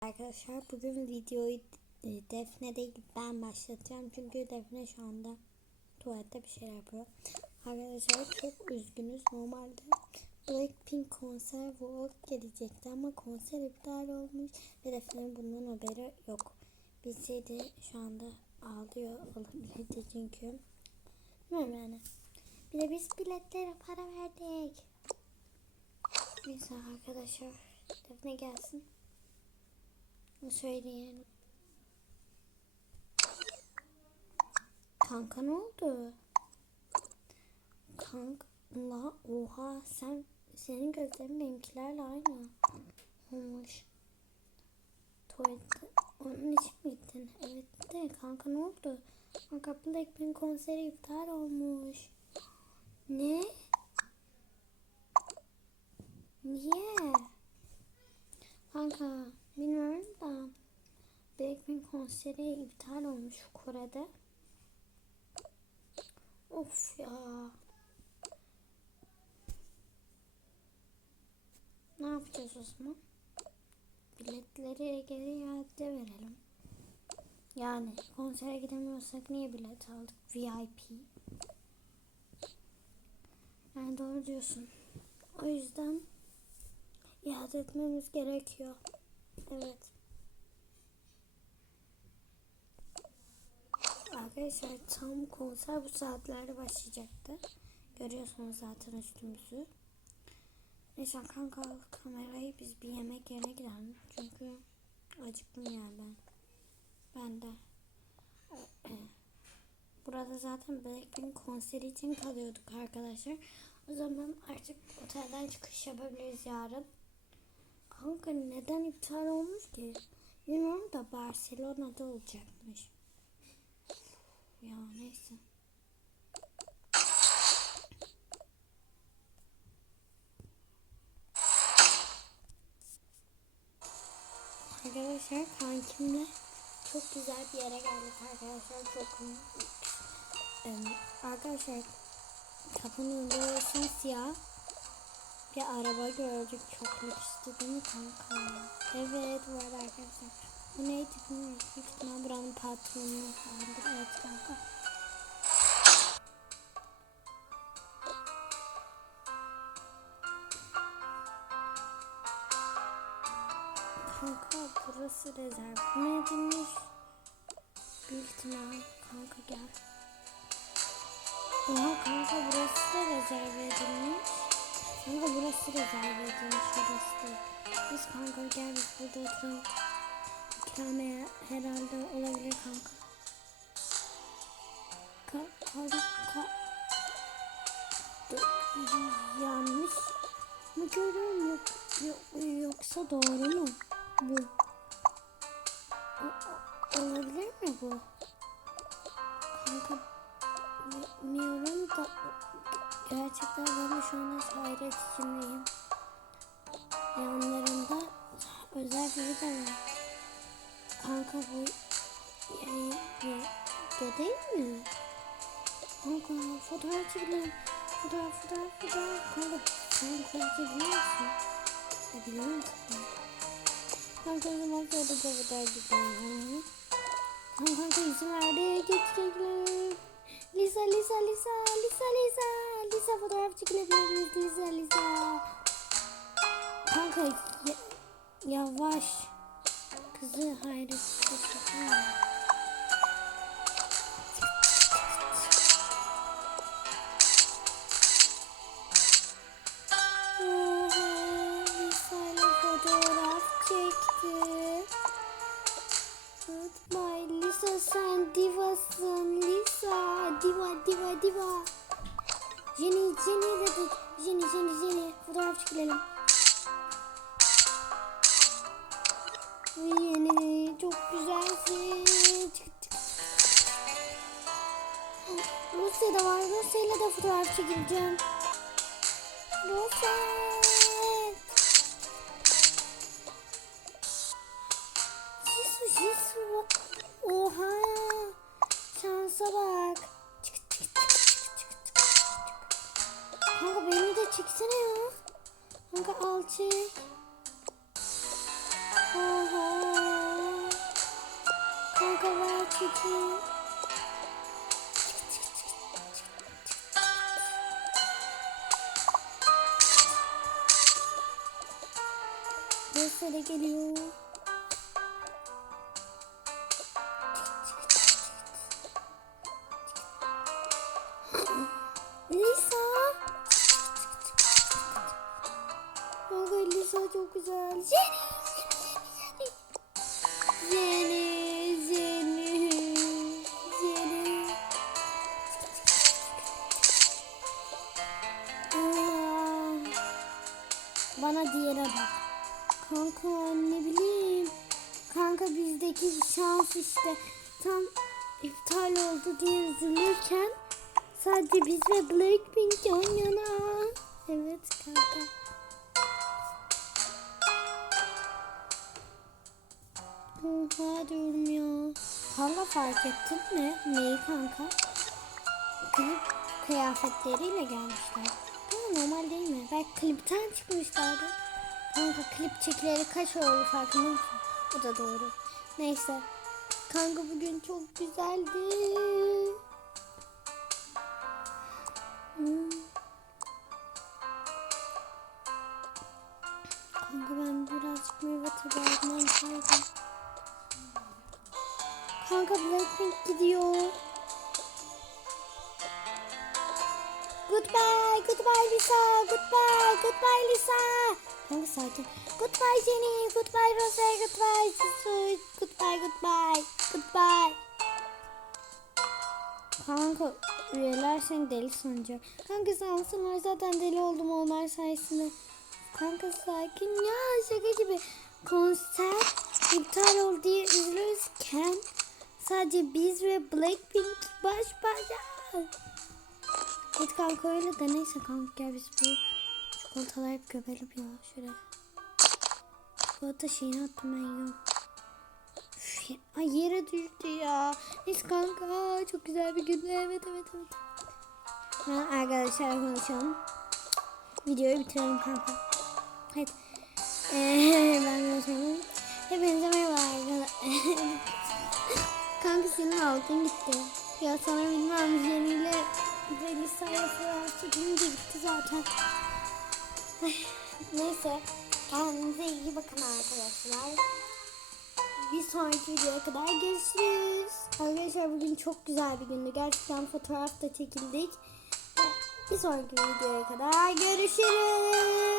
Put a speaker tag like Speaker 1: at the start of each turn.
Speaker 1: Arkadaşlar bugün videoyu e, Defne değil ben başlatacağım. Çünkü Defne şu anda tuvalette bir şeyler yapıyor. Arkadaşlar çok üzgünüz. Normalde Blackpink konser vlog gelecekti ama konser iptal olmuş ve Defne'nin bundan haberi yok. Bilseydi şu anda ağlıyor olabilirdi çünkü. Bilmiyorum yani. Bir de biz biletlere para verdik. Neyse arkadaşlar Defne gelsin. Söyleyelim. Kanka ne oldu? Kanka la oha sen senin gözlerin benimkilerle aynı olmuş. Tuvalette onun için mi gittin? Evet de kanka ne oldu? Kanka Blackpink konseri iptal olmuş. Ne? Niye? Kanka bilmiyorum da Blackpink konseri iptal olmuş Kore'de. Of ya. Ne yapacağız o zaman? Biletleri geri iade verelim. Yani konsere gidemiyorsak niye bilet aldık? VIP. Yani doğru diyorsun. O yüzden iade etmemiz gerekiyor. Evet. Arkadaşlar tam konser bu saatlerde başlayacaktı. Görüyorsunuz zaten üstümüzü. Neyse kanka kamerayı biz bir yemek yerine gidelim. Çünkü acıktım yani ben. Ben de. Burada zaten Blackpink konseri için kalıyorduk arkadaşlar. O zaman artık otelden çıkış yapabiliriz yarın. Kanka neden iptal olmuş ki? Bilmiyorum da Barcelona'da olacakmış. Ya neyse. Arkadaşlar kankimle çok güzel bir yere geldik arkadaşlar. Çok Em, arkadaşlar kapının önünde siyah bir araba gördük. Çok lükstü değil mi kanka? Evet bu arada arkadaşlar. Bu neydi bilmiyorum. Büyük ihtimal buranın patronu falandır. Evet kanka. Kanka burası rezervine edilmiş. Büyük ihtimal kanka gel. Oha kanka burası da rezerve edilmiş. Kanka burası rezerve edilmiş burası da. Biz kanka gel biz burada oturalım. İkramiye herhalde olabilir kanka. Ka kanka yanlış mı görüyorum yok, yok, yoksa doğru mu özel biri de var. Kanka bu yani değil mi? Kanka fotoğraf çekelim. Fotoğraf fotoğraf fotoğraf. Kanka sen koyucu biliyor musun? Ya biliyorum tabii. Kanka o zaman sonra da fotoğraf çekelim. Kanka kanka izin verdi. Geçelim. Lisa Lisa Lisa Lisa Lisa Lisa fotoğraf çekilebilir miyiz Lisa Lisa Kanka yavaş Kızı hayret. Goodbye Lisa sen divasın Lisa diva diva diva Jenny Jenny dedi Jenny Jenny Jenny fotoğraf çekilelim fotoğraf çekileceğim. Rofet. Jisu Jisu. Oha. Şansa bak. Çık çık çık çık çık çık. Kanka beni de çeksene ya. Kanka al çek. Oha. Kanka ver çekeyim. Da geliyor. Lisa. Kanka Lisa çok güzel. Jenny, Kanka ne bileyim. Kanka bizdeki şans işte tam iptal oldu diye üzülürken sadece biz ve Blackpink yan yana. Evet kanka. Oha diyorum ya. Kanka fark ettin mi? Neyi kanka? Klip kıyafetleriyle gelmişler. Bu normal değil mi? Belki klipten çıkmışlardı. Kanka klip çekileli kaç oldu farkında mısın? O da doğru. Neyse. Kanka bugün çok güzeldi. Hmm. Kanka ben birazcık meyve tabağı almam lazım. Kanka Blackpink gidiyor. Goodbye, goodbye Lisa, goodbye, goodbye Lisa. Kanka sakin. Goodbye Jenny, goodbye Rose, goodbye Sisu, goodbye, goodbye, goodbye. Kanka üyeler seni deli sanacak. Kanka sansınlar zaten deli oldum onlar sayesinde. Kanka sakin ya şaka gibi. Konser iptal oldu diye üzülürken sadece biz ve Blackpink baş başa. Evet kanka öyle de neyse kanka gel biz bu çikolataları hep gömelim ya şöyle. Çikolata şeyini attım ben ya. Üf, Ay yere düştü ya. Neyse kanka çok güzel bir gündü evet evet evet. Ha, arkadaşlar konuşalım. Videoyu bitirelim kanka. Evet. Ee, ben konuşalım. Hepinize merhaba arkadaşlar. kanka senin altın gitti. Ya sana bilmem Jenny'le ve Lisa'ya falan çekilince gitti zaten. Neyse. Kendinize iyi bakın arkadaşlar. Bir sonraki videoya kadar görüşürüz. Arkadaşlar bugün çok güzel bir gündü. Gerçekten fotoğraf da çekildik. Bir sonraki videoya kadar görüşürüz.